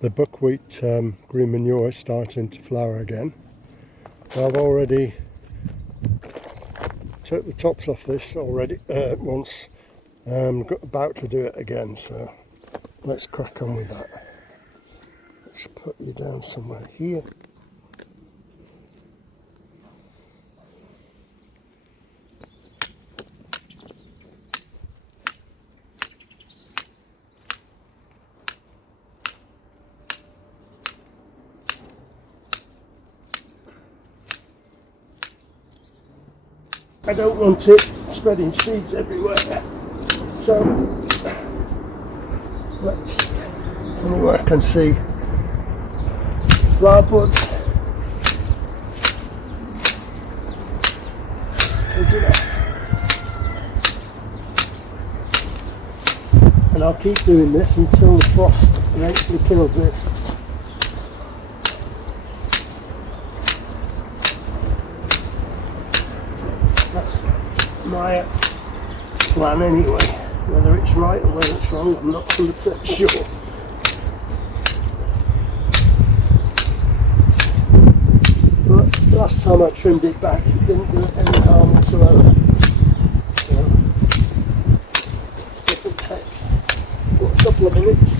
the buckwheat green manure is starting to flower again. I've already took the tops off this already once. I'm about to do it again, so let's crack on with that. Let's put you down somewhere here. I don't want it spreading seeds everywhere, so let's, anywhere I can see flower buds, take it off. And I'll keep doing this until the frost eventually kills this. That's my plan anyway. Whether it's right or whether it's wrong, I'm not 100% sure. But last time I trimmed it back, it didn't do it any harm whatsoever. So, it doesn't take a couple of minutes.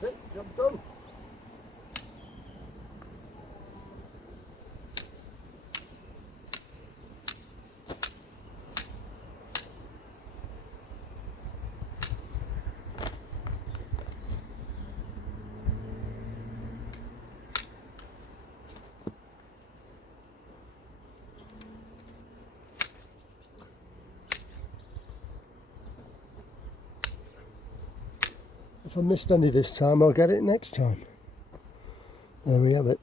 That's it, job done. If I missed any this time, I'll get it next time. There we have it.